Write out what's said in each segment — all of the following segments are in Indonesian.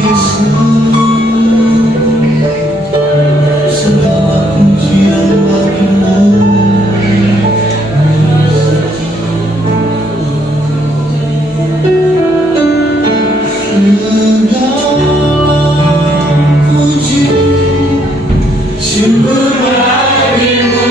Yesus, segala pujian bagimu. Segala puji syukur bagimu.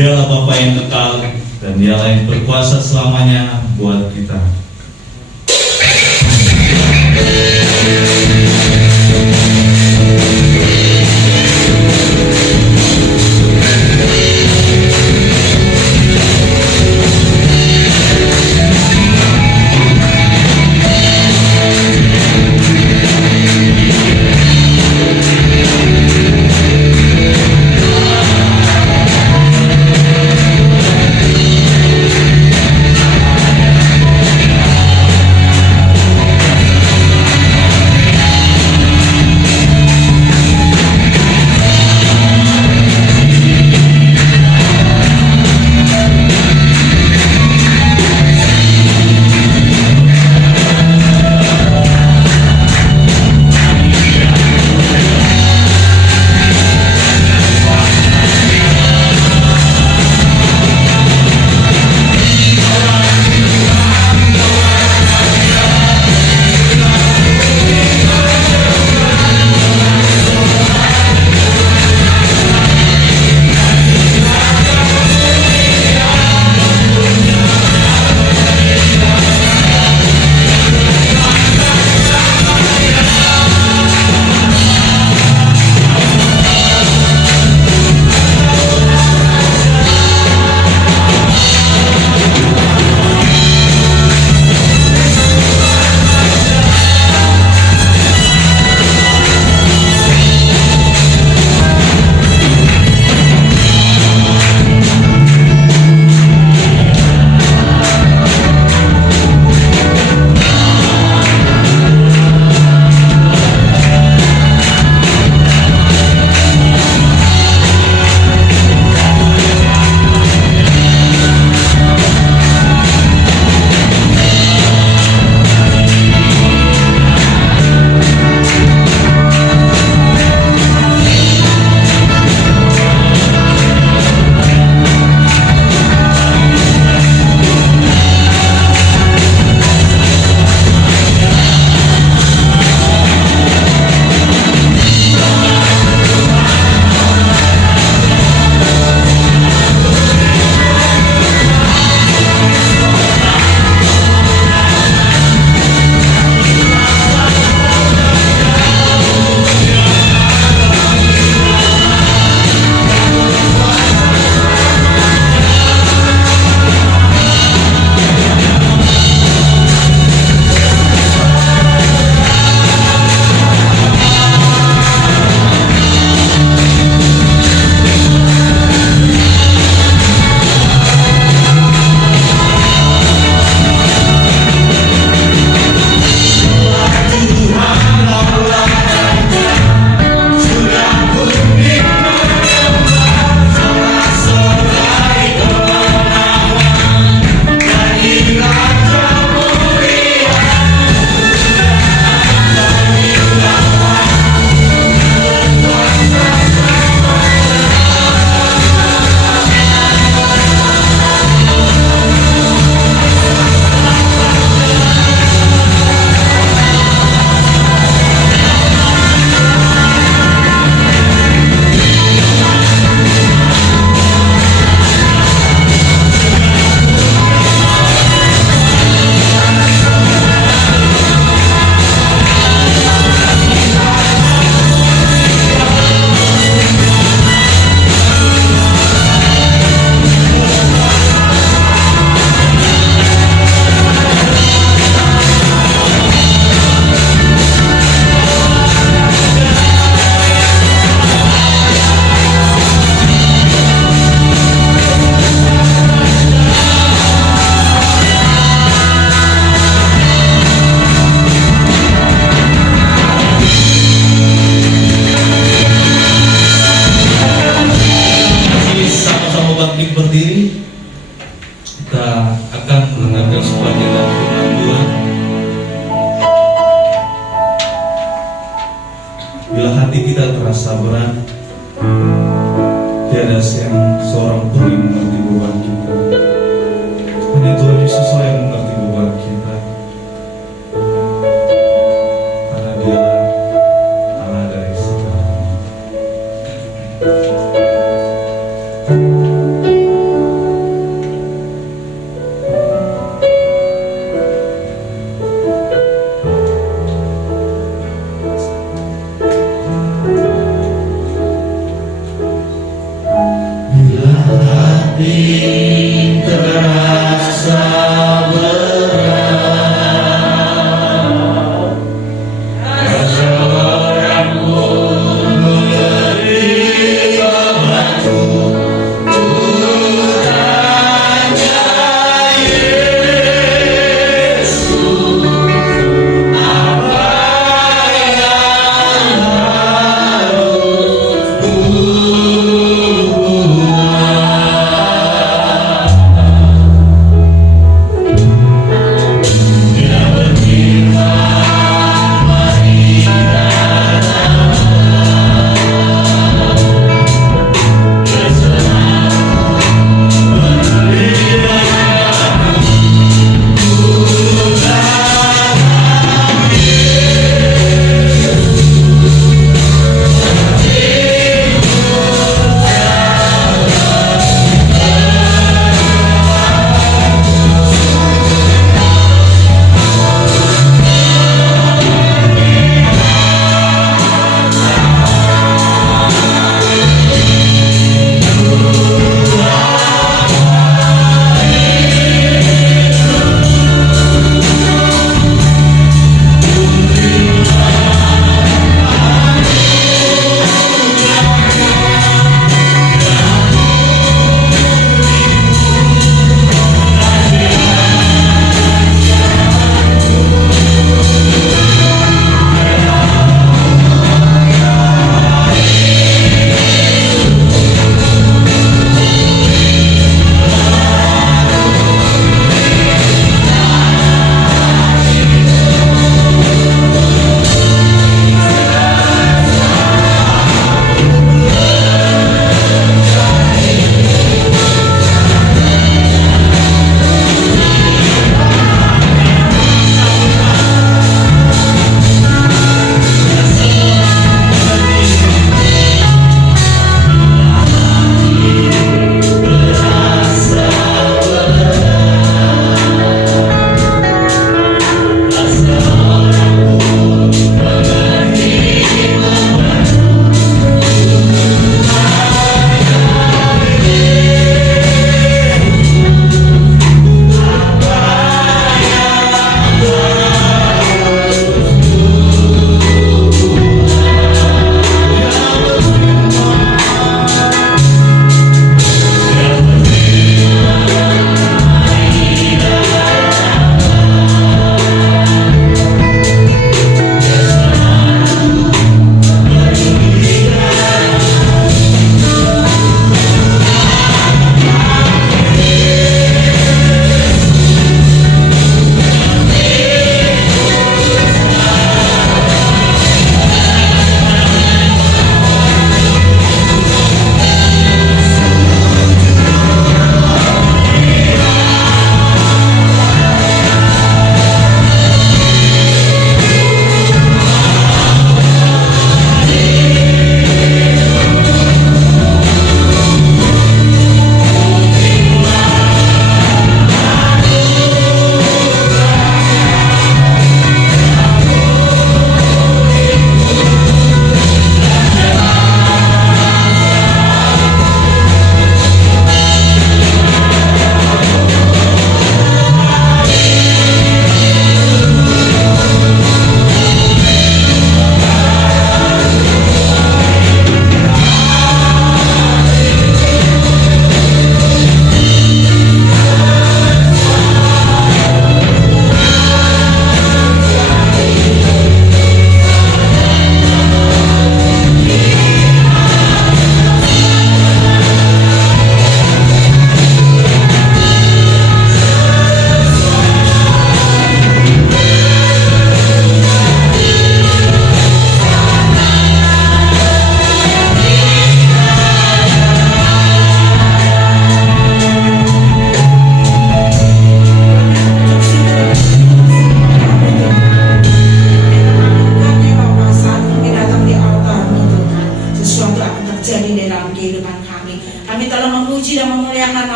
Dialah Bapa yang kekal dan Dialah yang berkuasa selamanya buat kita. terasa berat. Tiada seorang pun yang mengerti beban kita. Hanya Tuhan Yesus yang mengerti beban kita. Karena Dialah Allah dari segalanya.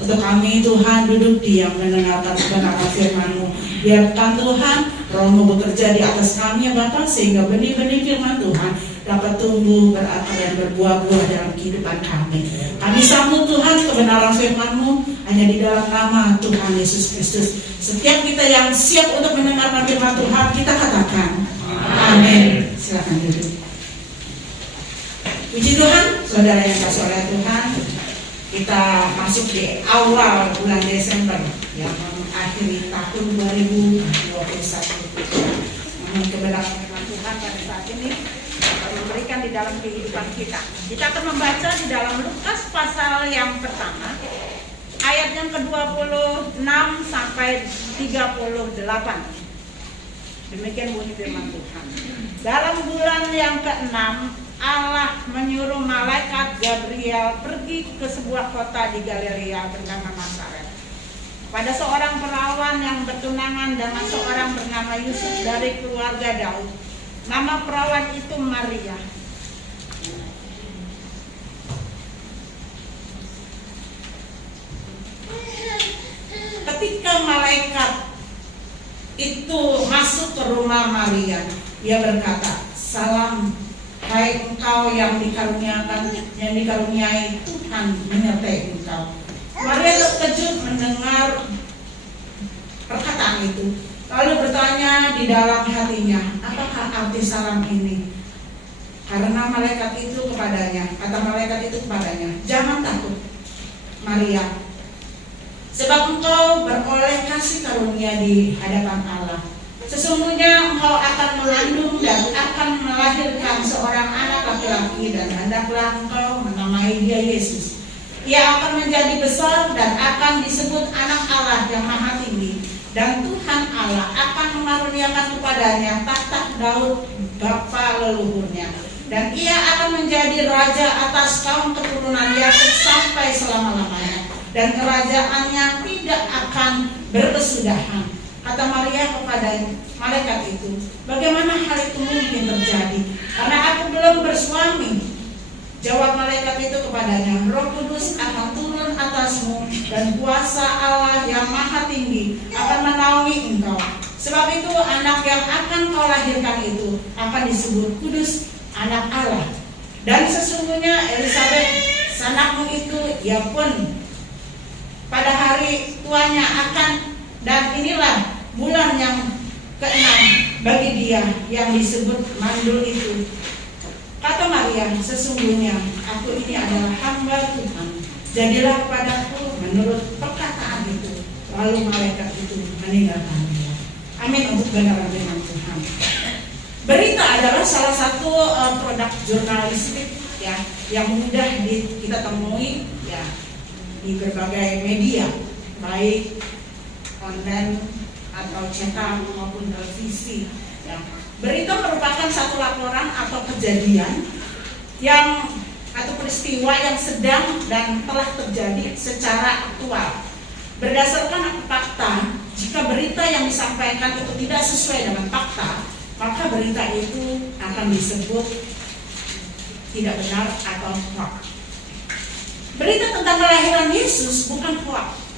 Untuk kami Tuhan duduk diam mendengarkan kebenaran firman-Mu. Biarkan Tuhan Roh-Mu bekerja di atas kami ya Bapa, sehingga benih-benih firman Tuhan dapat tumbuh, berakar dan berbuah-buah dalam kehidupan kami. Kami sambut Tuhan kebenaran firman-Mu hanya di dalam nama Tuhan Yesus Kristus. Setiap kita yang siap untuk mendengarkan firman Tuhan, kita katakan amin. Silakan duduk. Puji Tuhan, saudara yang kasih oleh Tuhan, kita masuk di awal bulan Desember yang mengakhiri tahun 2021. Namun kebenaran firman Tuhan pada saat ini memberikan di dalam kehidupan kita. Kita akan membaca di dalam Lukas pasal yang pertama, ayat yang ke-26 sampai 38. Demikian bunyi firman Tuhan. Dalam bulan yang ke-6, Allah menyuruh malaikat Gabriel pergi ke sebuah kota di Galilea bernama Nazaret, pada seorang perawan yang bertunangan dengan seorang bernama Yusuf dari keluarga Daud. Nama perawan itu Maria. Ketika malaikat itu masuk ke rumah Maria, ia berkata, "Salam, hai engkau yang dikaruniai Tuhan menyertai engkau." Maria terkejut mendengar perkataan itu, lalu bertanya di dalam hatinya, apakah arti salam ini? Karena malaikat itu kepadanya, kata malaikat itu kepadanya, "Jangan takut, Maria, sebab engkau beroleh kasih karunia di hadapan Allah. Sesungguhnya engkau akan mengandung dan akan melahirkan seorang anak laki-laki, dan hendaklah engkau menamai dia Yesus. Ia akan menjadi besar dan akan disebut Anak Allah yang Maha Tinggi. Dan Tuhan Allah akan mengaruniakan kepadanya tahta Daud bapa leluhurnya. Dan ia akan menjadi raja atas kaum keturunan Yakub sampai selama-lamanya. Dan kerajaannya tidak akan berkesudahan." Kata Maria kepada malaikat itu, "Bagaimana hal itu mungkin terjadi? Karena aku belum bersuami." Jawab malaikat itu kepadanya, "Roh Kudus akan turun atasmu, dan kuasa Allah yang Maha Tinggi akan menaungi engkau. Sebab itu anak yang akan kau lahirkan itu akan disebut kudus, Anak Allah. Dan sesungguhnya Elisabet, sanakmu itu, ia pun pada hari tuanya akan, dan inilah bulan yang ke-6 bagi dia yang disebut mandul itu." Kata Maria, "Sesungguhnya aku ini adalah hamba Tuhan, jadilah kepadaku menurut perkataan itu." Lalu malaikat itu meninggalkan dia. Amin untuk kebenaran firman Tuhan. Berita adalah salah satu produk jurnalistik ya, yang mudah kita temui ya di berbagai media, baik online atau cetak maupun televisi ya. Berita merupakan satu laporan atau kejadian yang atau peristiwa yang sedang dan telah terjadi secara aktual. Berdasarkan fakta, jika berita yang disampaikan itu tidak sesuai dengan fakta, maka berita itu akan disebut tidak benar atau hoax. Berita tentang kelahiran Yesus bukan hoax.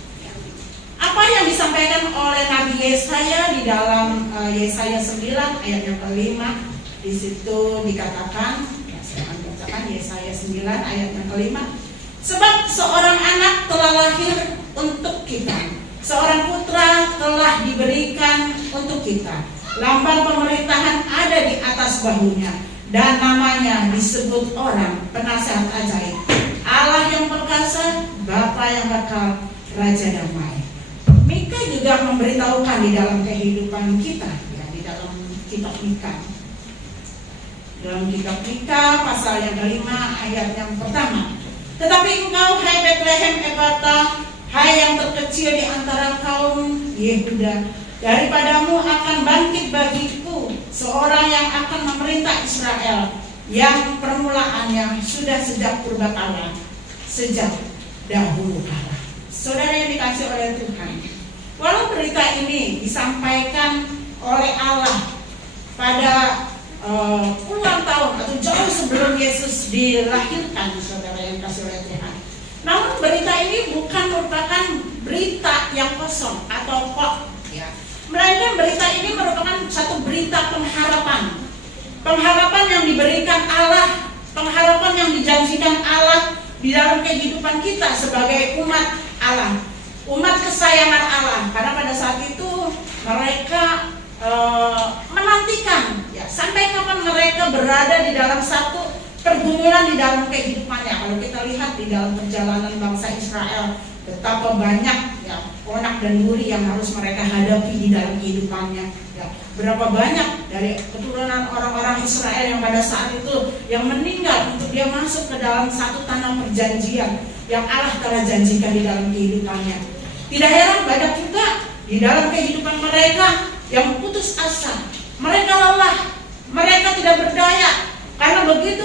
Apa yang disampaikan oleh Nabi Yesaya di dalam Yesaya 9 ayat yang ke-5, di situ dikatakan, ya saya akan bacakan Yesaya 9 ayat yang ke-5, "Sebab seorang anak telah lahir untuk kita, seorang putra telah diberikan untuk kita. Lambang pemerintahan ada di atas bahunya, dan namanya disebut Orang Penasihat Ajaib, Allah yang perkasa, Bapa yang kekal, Raja Damai." Mika juga memberitahukan di dalam kehidupan kita ya, di dalam kitab Mika. Dalam kitab Mika pasal yang ke-5 ayat yang pertama, "Tetapi engkau, hai Betlehem Efratah, hai yang terkecil di antara kaum Yehuda, daripadamu akan bangkit bagiku seorang yang akan memerintah Israel, yang permulaannya sudah sejak purbakala, sejak dahulu kala." Saudara yang dikasih oleh Tuhan, walau berita ini disampaikan oleh Allah pada puluhan tahun atau jauh sebelum Yesus dilahirkan, saudara yang dikasih oleh Tuhan, namun berita ini bukan merupakan pengharapan yang diberikan Allah, pengharapan yang dijanjikan Allah di dalam kehidupan kita sebagai umat Allah, umat kesayangan Allah. Karena pada saat itu mereka menantikan ya, sampai kapan mereka berada di dalam satu pergumulan di dalam kehidupannya. Kalau kita lihat di dalam perjalanan bangsa Israel, betapa banyak ya onak dan duri yang harus mereka hadapi di dalam kehidupannya ya. Berapa banyak dari keturunan orang-orang Israel yang pada saat itu yang meninggal untuk dia masuk ke dalam satu tanah perjanjian yang Allah telah janjikan di dalam kehidupannya. Tidak heran banyak juga di dalam kehidupan mereka yang putus asa, mereka lelah, mereka tidak berdaya karena begitu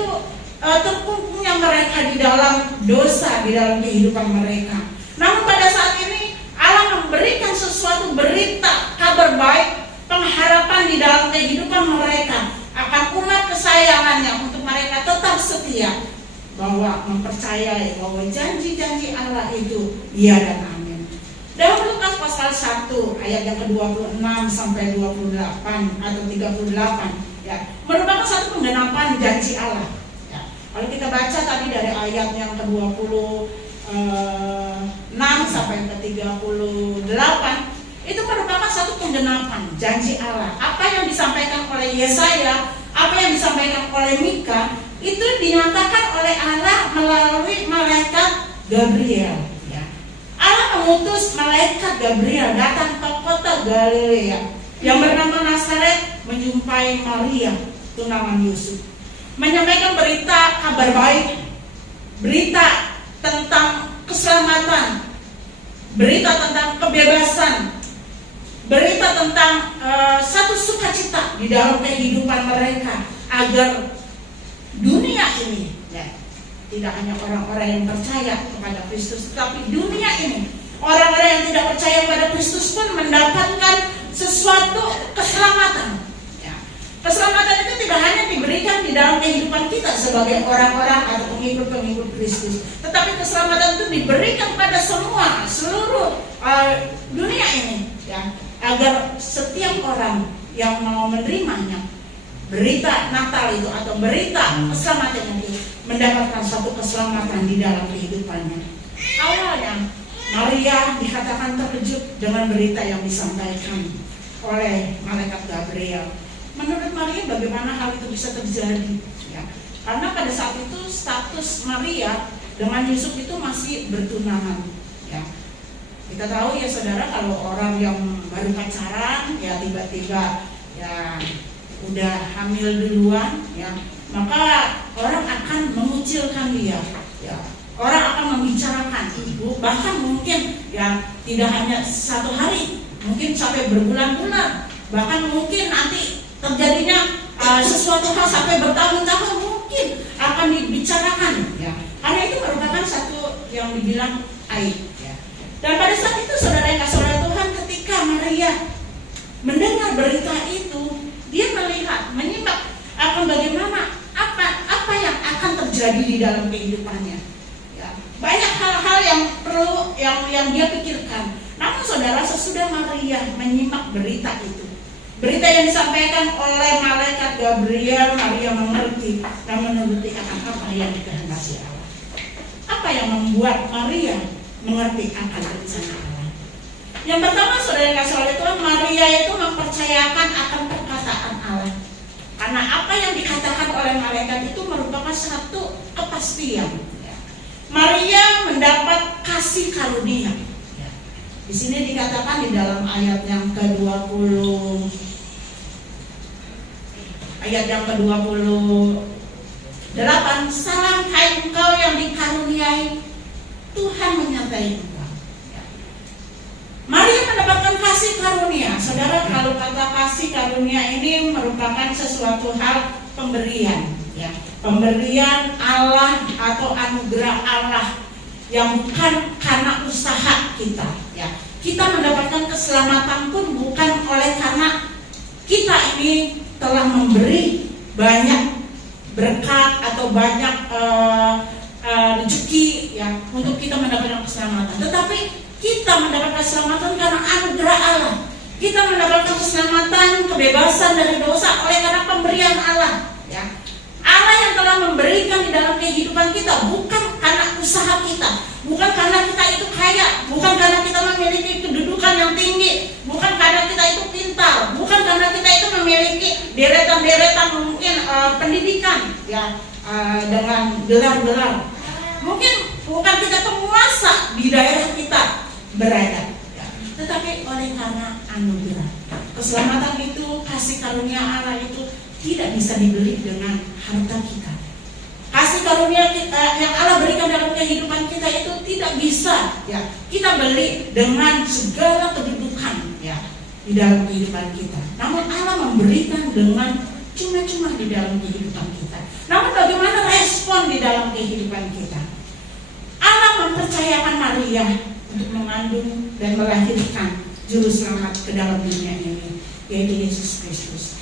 terkungkungnya mereka di dalam dosa di dalam kehidupan mereka. Namun pada saat ini Allah memberikan sesuatu berita, kabar baik, pengharapan di dalam kehidupan mereka akan umat kesayangannya untuk mereka tetap setia bahwa mempercayai bahwa janji-janji Allah itu iya dan amin. Dalam Lukas pasal 1 ayat yang ke-26 sampai 28 atau 38 ya, merupakan satu penggenapan janji Allah. Ya. Kalau kita baca tadi dari ayat yang ke-26 sampai ke-38 itu merupakan satu penggenapan janji Allah. Apa yang disampaikan oleh Yesaya, apa yang disampaikan oleh Mika itu dinyatakan oleh Allah melalui malaikat Gabriel. Allah mengutus malaikat Gabriel datang ke kota Galilea yang bernama Nazaret menjumpai Maria tunangan Yusuf, menyampaikan berita kabar baik, berita tentang keselamatan, berita tentang kebebasan, berita tentang satu sukacita di dalam kehidupan mereka agar dunia ini ya, tidak hanya orang-orang yang percaya kepada Kristus, tetapi dunia ini orang-orang yang tidak percaya kepada Kristus pun mendapatkan sesuatu keselamatan. Ya. Keselamatan itu tidak hanya diberikan di dalam kehidupan kita sebagai orang-orang atau pengikut-pengikut Kristus, tetapi keselamatan itu diberikan pada semua, seluruh dunia ini, ya, agar setiap orang yang mau menerimanya, berita Natal itu atau berita keselamatan itu mendapatkan satu keselamatan di dalam kehidupannya. Awalnya Maria dikatakan terkejut dengan berita yang disampaikan oleh malaikat Gabriel. Menurut Maria bagaimana hal itu bisa terjadi? Ya, karena pada saat itu status Maria dengan Yusuf itu masih bertunangan. Ya, kita tahu ya saudara, kalau orang yang baru pacaran ya tiba-tiba ya udah hamil duluan ya, maka orang akan mengucilkan dia ya, orang akan membicarakan ibu, bahkan mungkin ya tidak hanya satu hari, mungkin sampai berbulan-bulan, bahkan mungkin nanti terjadinya sesuatu hal sampai bertahun-tahun mungkin akan dibicarakan ya, karena itu merupakan satu yang dibilang aib ya. Dan pada saat itu saudara yang kasih oleh Tuhan, ketika Maria mendengar berita itu, dia melihat, menyimak akan bagaimana apa yang akan terjadi di dalam kehidupannya. Ya, banyak hal-hal yang perlu yang dia pikirkan. Namun saudara, sesudah Maria menyimak berita itu, berita yang disampaikan oleh malaikat Gabriel, Maria mengerti dan menuruti akan apa yang dikehendaki Allah. Apa yang membuat Maria mengerti akan rencana Allah? Yang pertama, saudara yang kasih oleh Tuhan, Maria itu mempercayakan akan perkataan Allah. Karena apa yang dikatakan oleh malaikat itu merupakan satu kepastian. Maria mendapat kasih karunia. Di sini dikatakan di dalam ayat yang ke-20, ayat yang ke-28, salam hai engkau yang dikaruniai, Tuhan menyertai engkau. Maria mendapatkan kasih karunia. Saudara, kalau kata kasih karunia ini merupakan sesuatu hal pemberian, ya, pemberian Allah atau anugerah Allah yang bukan karena usaha kita, ya. Kita mendapatkan keselamatan pun bukan oleh karena kita ini telah memberi banyak berkat atau banyak rezeki, ya, untuk kita mendapatkan keselamatan, tetapi kita mendapatkan keselamatan karena anugerah Allah Kita mendapatkan keselamatan, kebebasan dari dosa oleh karena pemberian Allah. Ya. Allah yang telah memberikan di dalam kehidupan kita, bukan karena usaha kita, bukan karena kita itu kaya, bukan karena kita memiliki kedudukan yang tinggi, bukan karena kita itu pintar, bukan karena kita itu memiliki deretan-deretan mungkin pendidikan, ya, dengan gelar-gelar. Mungkin bukan kita penguasa di daerah kita berada, ya, tetapi oleh karena anugerah. Keselamatan itu, kasih karunia Allah itu tidak bisa dibeli dengan harta kita. Kasih karunia kita, yang Allah berikan dalam kehidupan kita itu tidak bisa, ya, kita beli dengan segala kedudukan, ya, di dalam kehidupan kita. Namun Allah memberikan dengan cuma-cuma di dalam kehidupan kita. Namun bagaimana respon di dalam kehidupan kita? Allah mempercayakan Maria untuk mengandung dan melahirkan juru selamat ke dalam dunia ini, yaitu Yesus Kristus.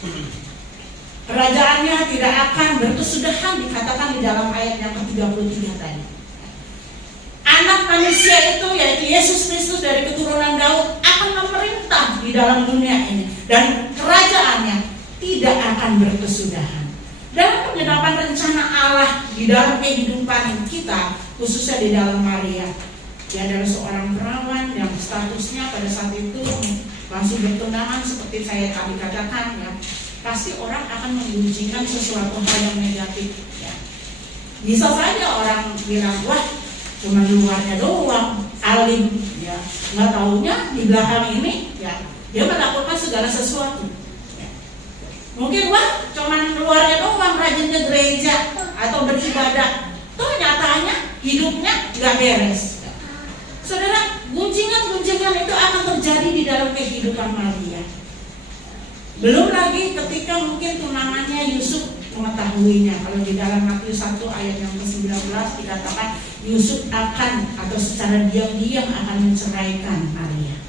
Kerajaannya tidak akan berkesudahan, dikatakan di dalam ayat yang ke-33 tadi. Anak manusia itu, yaitu Yesus Kristus dari keturunan Daud, akan memerintah di dalam dunia ini, dan kerajaannya tidak akan berkesudahan. Dalam penggenapan rencana Allah di dalam kehidupan kita, khususnya di dalam Maria, dia adalah seorang perawan yang statusnya pada saat itu masih bertunangan, seperti saya tadi katakan, ya. Pasti orang akan menggunjingkan sesuatu hal yang negatif, ya. Bisa saja orang bilang, wah cuma luarnya doang, alim, ya. Nggak taunya di belakang ini, ya, dia melakukan segala sesuatu, ya. Mungkin wah cuma luarnya doang, rajin ke gereja atau beribadah, tuh nyatanya hidupnya nggak beres, ya. Saudara, gunjingan-gunjingan itu akan terjadi di dalam kehidupan Maria. Belum lagi ketika mungkin tunangannya Yusuf mengetahuinya. Kalau di dalam Matius 1 ayat yang ke-19 dikatakan Yusuf akan atau secara diam-diam akan menceraikan Maria.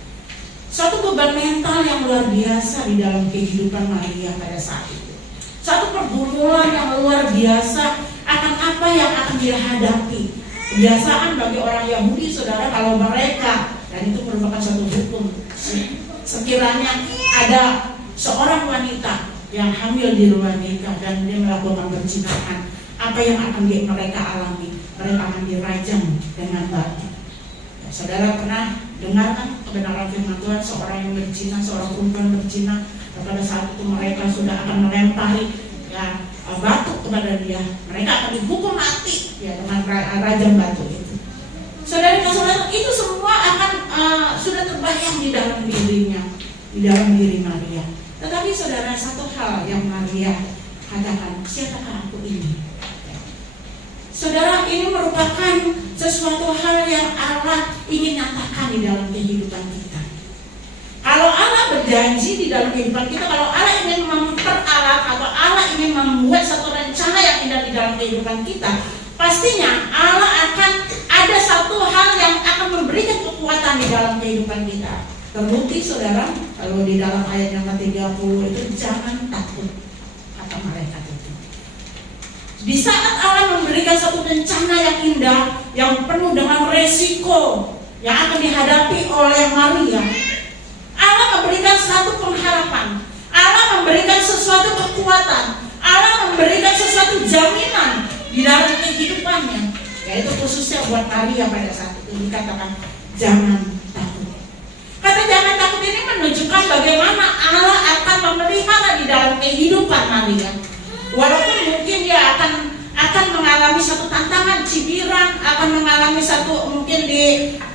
Suatu beban mental yang luar biasa di dalam kehidupan Maria pada saat itu. Suatu pergumulan yang luar biasa akan apa yang akan dia hadapi. Kebiasaan bagi orang Yahudi, saudara, kalau mereka, dan itu merupakan suatu hukum, sekiranya ada seorang wanita yang hamil di luar nikah dan dia melakukan perzinahan, apa yang akan mereka alami? Mereka akan dirajam dengan batu. Ya, saudara pernah dengarkan kebenaran firman Tuhan, seorang yang berzina, seorang perempuan berzina, pada saat itu mereka sudah akan melempari, ya, batu kepada dia. Mereka akan dihukum mati, ya, dengan rajam batu itu. Saudara-saudara, itu semua akan sudah terbayang di dalam dirinya, di dalam diri Maria. Tetapi saudara, satu hal yang Maria katakan, siapakah aku ini? Saudara, ini merupakan sesuatu hal yang Allah ingin nyatakan di dalam kehidupan kita. Kalau Allah berjanji di dalam kehidupan kita, kalau Allah ingin memperalat atau Allah ingin membuat satu rencana yang indah di dalam kehidupan kita, pastinya Allah akan ada satu hal yang akan memberikan kekuatan di dalam kehidupan kita. Terbukti saudara, kalau di dalam ayat yang ke-30 itu, jangan takut, kata malaikat itu. Di saat Allah memberikan satu rencana yang indah, yang penuh dengan resiko yang akan dihadapi oleh Maria, Allah memberikan satu pengharapan, Allah memberikan sesuatu kekuatan, Allah memberikan sesuatu jaminan di dalam kehidupannya, yaitu khususnya buat Maria pada saat itu dikatakan jangan takut. Kata jangan takut ini menunjukkan bagaimana Allah akan memelihara di dalam kehidupan Maria. Walaupun mungkin dia akan mengalami satu tantangan, cibiran, akan mengalami satu mungkin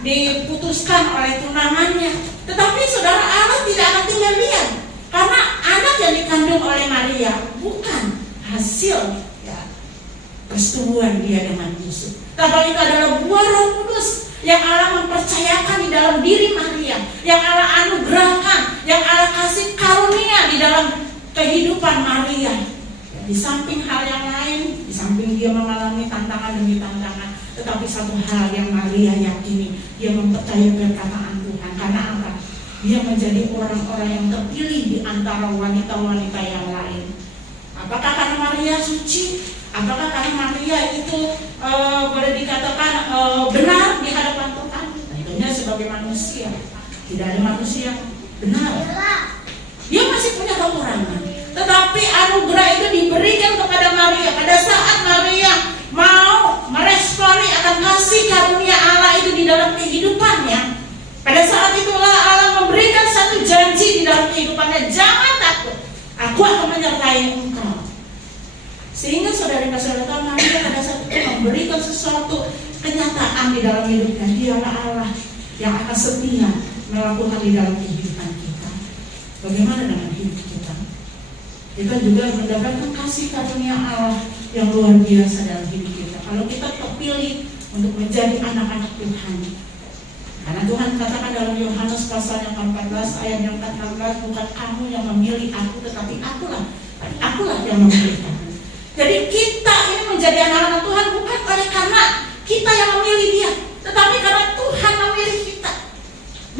diputuskan oleh tunangannya. Tetapi saudara, Allah tidak akan tinggal diam, karena anak yang dikandung oleh Maria bukan hasil, ya, persetubuhan dia dengan Yusuf. Tapi itu adalah buah Roh Kudus yang Allah mempercayakan di dalam diri Maria, yang Allah anugerahkan, yang Allah kasih karunia di dalam kehidupan Maria. Di samping hal yang lain, di samping dia mengalami tantangan demi tantangan, tetapi satu hal yang Maria yakini, dia mempercayai perkataan Tuhan. Karena apa? Dia menjadi orang-orang yang terpilih di antara wanita-wanita yang lain. Apakah karena Maria suci? Apakah karena Maria itu boleh dikatakan benar di hadapan Tuhan? Tentunya sebagai manusia, tidak ada manusia Benar. Dia masih punya kekurangan. Tetapi anugerah itu diberikan kepada Maria pada saat Maria mau meresponi akan kasih karunia Allah itu di dalam kehidupannya. Pada saat itulah Allah memberikan satu janji di dalam kehidupannya, jangan takut, aku akan menyertai engkau. Sehingga saudara-saudara Maria pada saat itu memberikan sesuatu kenyataan di dalam hidupnya. Dialah Allah yang akan setia melakukan di dalam kehidupan kita. Bagaimana dengan hidup kita? Kita juga mendapatkan kasih karunia Allah yang luar biasa dalam hidup kita. Kalau kita terpilih untuk menjadi anak-anak Tuhan. Karena Tuhan katakan dalam Yohanes pasal yang ke-14 ayat yang ke-16, bukan kamu yang memilih aku, tetapi akulah yang memilih kamu. Jadi kita ini menjadi anak-anak Tuhan bukan oleh karena kita yang memilih dia, tetapi karena Tuhan memilih kita.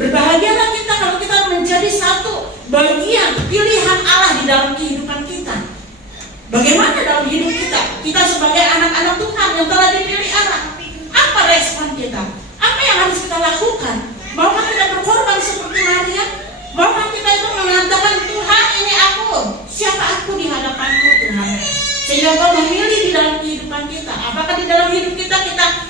Berbahagialah kita kalau kita menjadi satu bagian pilihan Allah di dalam kehidupan kita. Bagaimana dalam hidup kita? Kita sebagai anak-anak Tuhan yang telah dipilih Allah, apa respon kita? Apa yang harus kita lakukan? Maukah kita berkorban seperti Maria? Maukah kita itu mengatakan, Tuhan ini aku, siapa aku di hadapanmu Tuhan? Sehingga Kau memilih di dalam kehidupan kita. Apakah di dalam hidup kita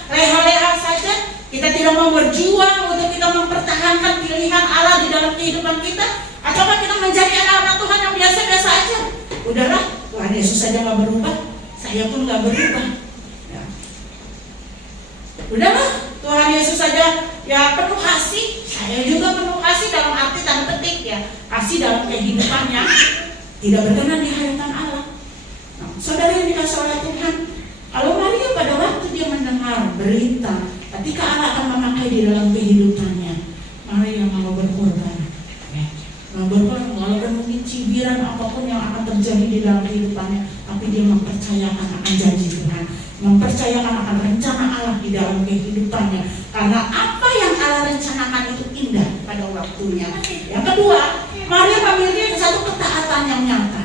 leha-leha saja? Kita tidak mau berjuang untuk kita mempertahankan pilihan Allah di dalam kehidupan kita? Ataukah kita menjadi anak-anak Tuhan yang biasa-biasa aja? Udahlah, Tuhan Yesus saja gak berubah, saya pun gak berubah ya. Udahlah, Tuhan Yesus saja ya penuh kasih, saya juga penuh kasih dalam arti tanda petik ya, kasih dalam kehidupannya tidak berkenan di hadapan Allah. Nah, saudara yang dikasih oleh Tuhan, kalau Maria pada waktu dia mendengar berita ketika Allah akan memakai di dalam kehidupannya, Maria mau berkorban ya. Mau berkorban walaupun mungkin cibiran apapun yang akan terjadi di dalam kehidupannya, tapi dia mempercayakan akan janji Tuhan, mempercayakan akan rencana Allah di dalam kehidupannya. Karena apa yang Allah rencanakan itu indah pada waktunya. Yang kedua, Maria memiliki satu ketaatan yang nyata.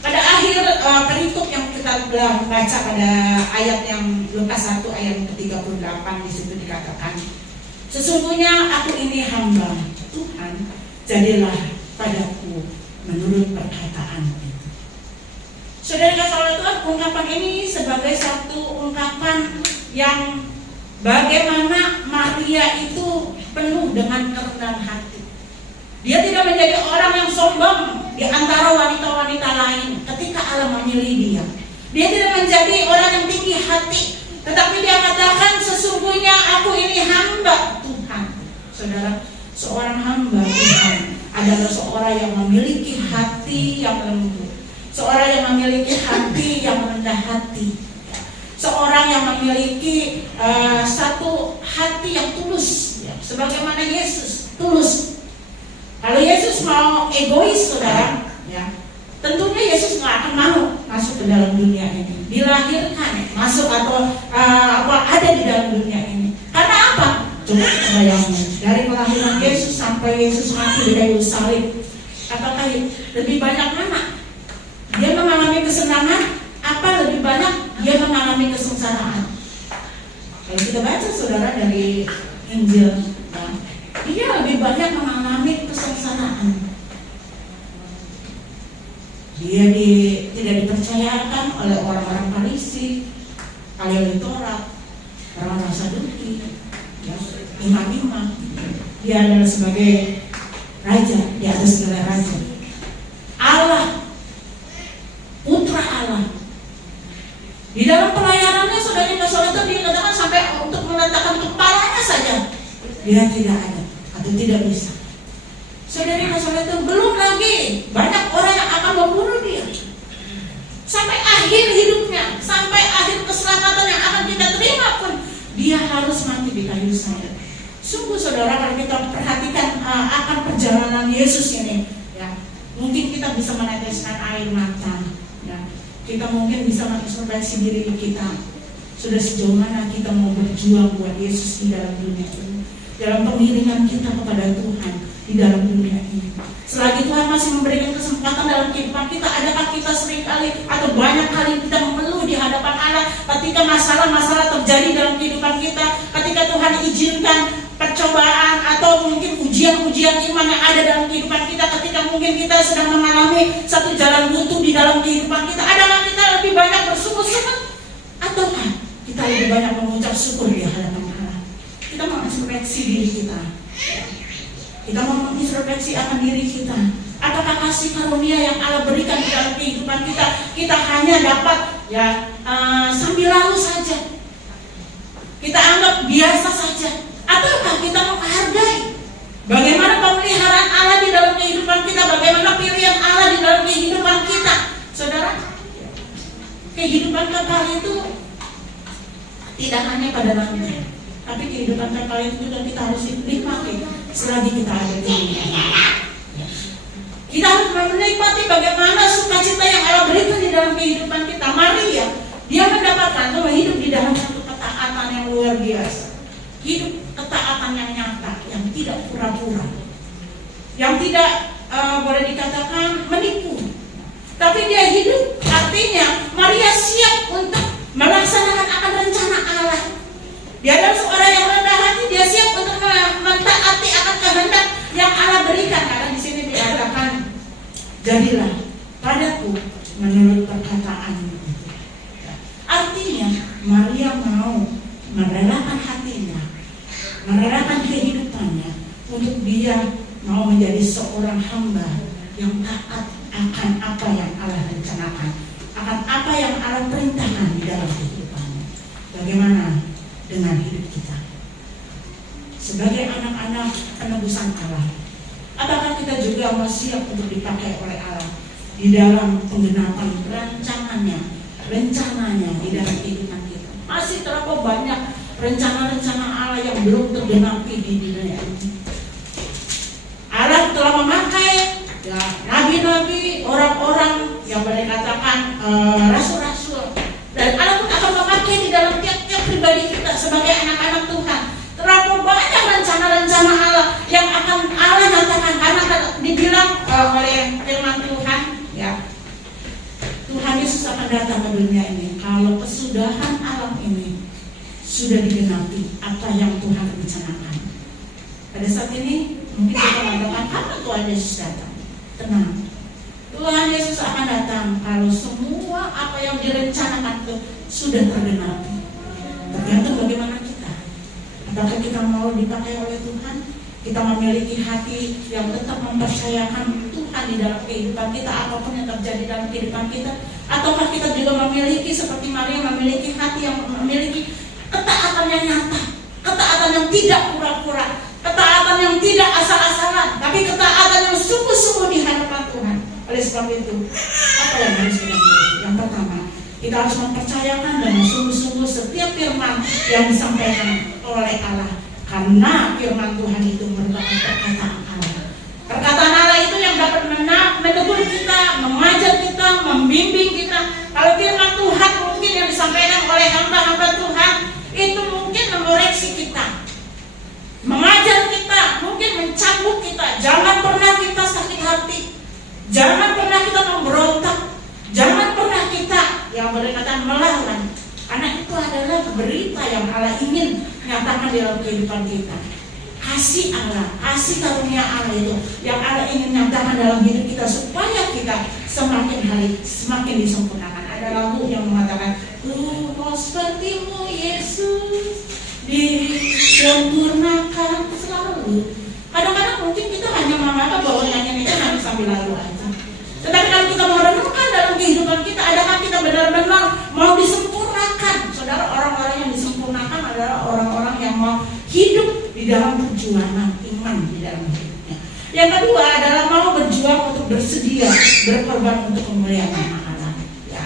Pada akhir perikop yang kita baca pada ayat yang Lukas 1 ayat ke-38, di situ dikatakan, sesungguhnya aku ini hamba Tuhan, jadilah padaku menurut perkataan itu. Saudara-saudara Tuhan, ungkapan ini sebagai satu ungkapan yang bagaimana Maria itu penuh dengan kerendahan hati. Dia tidak menjadi orang yang sombong di antara wanita-wanita lain ketika Allah memilih dia. Dia tidak menjadi orang yang tinggi hati, tetapi dia katakan, sesungguhnya aku ini hamba Tuhan. Saudara, seorang hamba Tuhan adalah seorang yang memiliki hati yang lembut, seorang yang memiliki hati yang rendah hati, seorang yang memiliki satu hati yang tulus ya, sebagaimana Yesus tulus. Kalau Yesus mau egois, saudara ya, tentunya Yesus nggak akan mau masuk ke dalam dunia ini, dilahirkan masuk atau ada di dalam dunia ini. Karena apa? Coba kita bayangin, dari kelahiran Yesus sampai Yesus mati di kayu salib, apakah lebih banyak mana dia mengalami kesenangan, apa lebih banyak dia mengalami kesengsaraan? Kalau kita baca saudara dari Injil ya, dia lebih banyak mengalami kesengsaraan. Dia tidak dipercayakan oleh orang-orang Farisi, ahli Taurat, orang-orang Saduki, ya, imam-imam. Dia adalah sebagai raja di atas segala raja. Allah, putra Allah. Di dalam pelayanannya saudara-saudara dia katakan sampai untuk meletakkan kepalanya saja dia tidak ada atau tidak bisa. Saudara-saudara, belum lagi banyak orang yang akan membunuh dia. Sampai akhir hidupnya, sampai akhir keselamatan yang akan kita terima pun, dia harus mati di kayu salib. Sungguh saudara, kalau kita perhatikan akan perjalanan Yesus ini, ya, mungkin kita bisa meneteskan air mata, ya, kita mungkin bisa mengintrospeksi diri kita. Sudah sejauh mana kita mau berjuang buat Yesus di dalam dunia ini, dalam pemilihan kita kepada Tuhan di dalam dunia ini. Selagi Tuhan masih memberikan kesempatan dalam kehidupan kita, adakah kita sering kali atau banyak kali kita mengeluh di hadapan Allah ketika masalah-masalah terjadi dalam kehidupan kita, ketika Tuhan izinkan percobaan atau mungkin ujian-ujian iman yang satu jalan buntu di dalam kehidupan kita? Adakah kita lebih banyak bersungut-sungut? Ataukah kita lebih banyak mengucap syukur di hadapan Allah? Kita mau introspeksi diri kita. Kita mau introspeksi akan diri kita. Apakah kasih karunia yang Allah berikan di dalam kehidupan kita hanya dapat sambil lalu saja? Kita anggap biasa saja? Ataukah kita menghargai bagaimana pemeliharaan Allah di dalam kehidupan kita, bagaimana pilihan Allah di dalam kehidupan kita? Saudara, kehidupan kekal itu tidak hanya pada nanti, tapi kehidupan kekal itu juga kita harus nikmati selagi kita ada di dunia. Kita harus menikmati bagaimana sukacita yang Allah berikan di dalam kehidupan kita. Maria, dia mendapatkan atau hidup di dalam satu ketaatan yang luar biasa. Hidup ketaatan yang nyata, yang tidak pura-pura, yang tidak boleh dikatakan menipu. Tapi dia hidup, artinya Maria siap untuk melaksanakan akan rencana Allah. Dia adalah seorang yang rendah hati, dia siap untuk mentaati akan kehendak yang Allah berikan. Karena di sini dikatakan, jadilah padaku menurut perkataanmu. Artinya Maria mau merelakan hatinya, merelakan kehidupannya untuk dia mau menjadi seorang hamba yang taat akan apa yang Allah rencanakan, akan apa yang Allah perintahkan di dalam kehidupannya. Bagaimana dengan hidup kita sebagai anak-anak penebusan Allah? Apakah kita juga masih siap untuk dipakai oleh Allah di dalam penggenapan rencananya di dalam kehidupan kita? Masih terlalu banyak rencana-rencana Allah yang belum tergenapi di dunia ini. Allah telah memakai nabi-nabi, orang-orang yang boleh katakan rasul-rasul, dan Allah pun akan memakai di dalam tiap-tiap pribadi kita sebagai anak-anak Tuhan. Terlalu banyak rencana-rencana Allah yang akan Allah nyatakan, karena dibilang oleh firman Tuhan, ya, Tuhan Yesus akan datang ke dunia ini kalau kesudahan alam ini sudah digenapi apa yang Tuhan rencanakan. Pada saat ini mungkin kita mengatakan, kapan Tuhan Yesus datang? Tenang, Tuhan Yesus akan datang kalau semua apa yang direncanakan itu sudah tergenapi. Tergantung bagaimana kita. Apakah kita mau dipakai oleh Tuhan? Kita memiliki hati yang tetap mempercayakan Tuhan di dalam kehidupan kita, apapun yang terjadi dalam kehidupan kita. Ataukah kita juga memiliki seperti Maria, memiliki hati yang memiliki ketaatan yang nyata, ketaatan yang tidak pura-pura, ketaatan yang tidak asal-asalan, tapi ketaatan yang sungguh-sungguh di hadapan Tuhan. Oleh sebab itu, apa yang harus kita miliki? Yang pertama, kita harus mempercayakan dengan sungguh-sungguh setiap firman yang disampaikan oleh Allah, karena firman Tuhan itu merupakan perkataan Allah. Perkataan Allah itu yang dapat menegur kita, mengajar kita, membimbing kita. Kalau firman Tuhan mungkin yang disampaikan oleh hamba-hamba Tuhan itu mungkin mengoreksi kita, mengajar kita, mungkin mencambuk kita. Jangan pernah kita sakit hati, jangan pernah kita memberontak, jangan pernah kita yang berkata melawan, karena itu adalah berita yang Allah ingin nyatakan dalam kehidupan kita. Kasih Allah, kasih karunia Allah itu yang Allah ingin nyatakan dalam hidup kita, supaya kita semakin hari semakin disempurnakan. Ada lagu yang mengatakan, ku mau sepertimu Yesus, disempurnakan selalu. Kadang-kadang mungkin kita hanya menganggap bahwa nyanyi itu hanya sambil lalu aja. Tetapi kalau kita mau renungkan dalam kehidupan kita, adakah kita benar-benar mau disempurnakan? Saudara, orang-orang yang disempurnakan adalah orang-orang yang mau hidup di dalam perjuangan iman di dalam hidupnya. Yang kedua adalah mau berjuang untuk bersedia berkorban untuk kemuliaan nama Allah. Ya.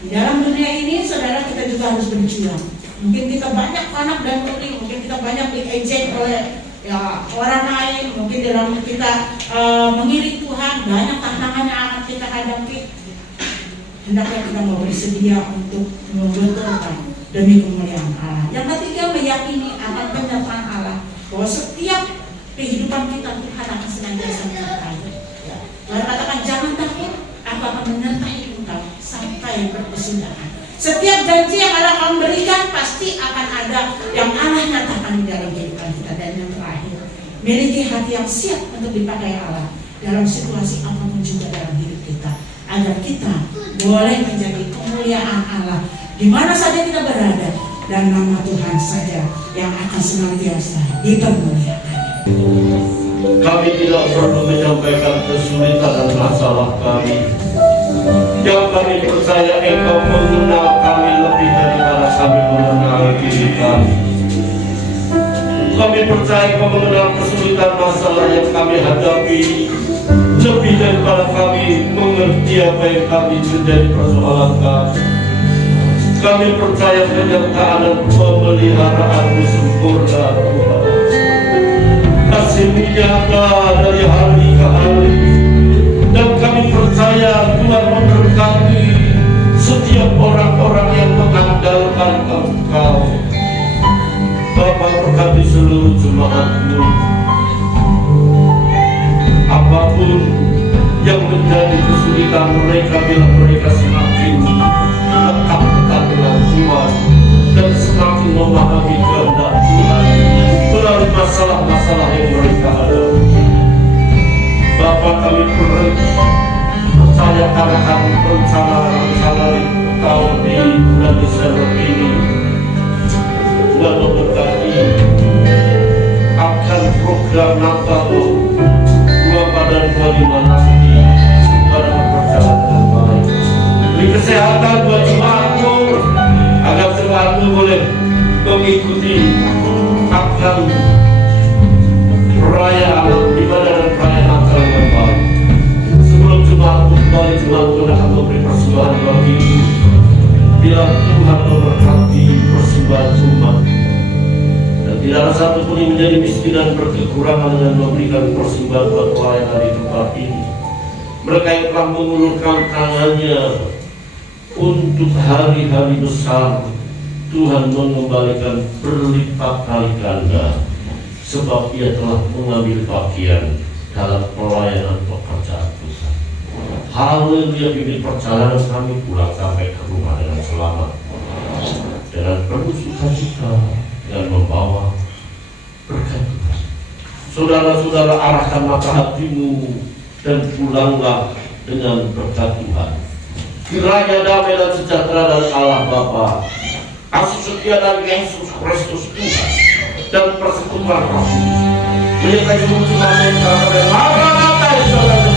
Di dalam dunia ini, saudara, kita juga harus berjuang. Mungkin kita banyak panak dan putih, mungkin kita banyak diejek oleh orang lain, mungkin dalam kita mengiring Tuhan, banyak tantangan yang akan kita hadapi. Hendaknya kita mau bersedia untuk membetulkan demi kemuliaan Allah. Yang ketiga, meyakini akan penyertaan Allah, bahwa setiap kehidupan kita Tuhan akan senantiasa menyertai. Lalu katakan, jangan takut, aku akan menyertai engkau sampai berkesudahan. Setiap janji yang Allah akan berikan pasti akan ada yang Allah nyatakan di dalam kehidupan kita. Dan yang terakhir, miliki hati yang siap untuk dipakai Allah dalam situasi apapun juga dalam hidup kita, agar kita boleh menjadi kemuliaan Allah di mana saja kita berada, dan nama Tuhan saja yang akan senantiasa dipermuliakan. Kami tidak perlu menyampaikan kesulitan dan masalah kami. Yang kami percaya Engkau mengenal kami lebih daripada kami mengenal diri kami. Kami percaya Engkau mengenal kesulitan masalah yang kami hadapi lebih daripada kami mengerti apa yang kami menjadi persoalan kami. Kami percaya penyertaan dan pemeliharaan-Mu sempurna, Tuhan. Kasih-Mu nyata dari hari ke hari, dan kami percaya Tuhan memberkati setiap orang-orang yang mengandalkan Engkau. Bapa, berkati seluruh jemaat-Mu. Apapun yang menjadi kesulitan mereka, bila mereka semakin dekat dengan Tuhan dan semakin memahami kehendak Tuhan melalui masalah-masalah yang mereka hadapi. Bapa, kami percaya akan rencana Engkau di bulan Desember ini. Tuhan memberkati akan program Natal 24 dan 25 nanti. Tuhan berjalan dengan baik. Beri kesehatan buat jemaat-Mu, agar jemaat-Mu boleh mengikuti akan perayaan ibadah dan perayaan Natal dengan baik. Sebelum jemaat-Mu kembali, jemaat-Mu akan memberi persembahan bagi biar Tuhan memberkati persembahan umat. Dan tidak ada satu pun yang menjadi miskin dan berkekurangan dengan memberikan persembahan buat pelayanan di tempat ini. Mereka yang telah mengulurkan tangannya untuk hari-hari besar, Tuhan mengembalikan berlipat kali ganda, sebab Ia telah mengambil bagian dalam pelayanan pekerjaan Tuhan. Haleluya, bimbing perjalanan kami pulang sampai ke rumah dengan selamat, dengan penuh sukacita, dan membawa berkat Tuhan. Saudara-saudara, arahkan mata hatimu dan pulanglah dengan berkat Tuhan. Kiranya damai dan sejahtera dari Allah Bapa, kasih setia dari Yesus Kristus Tuhan, dan persekutuan Roh Kudus menyertai seluruh jemaat yang berada di Maranatha,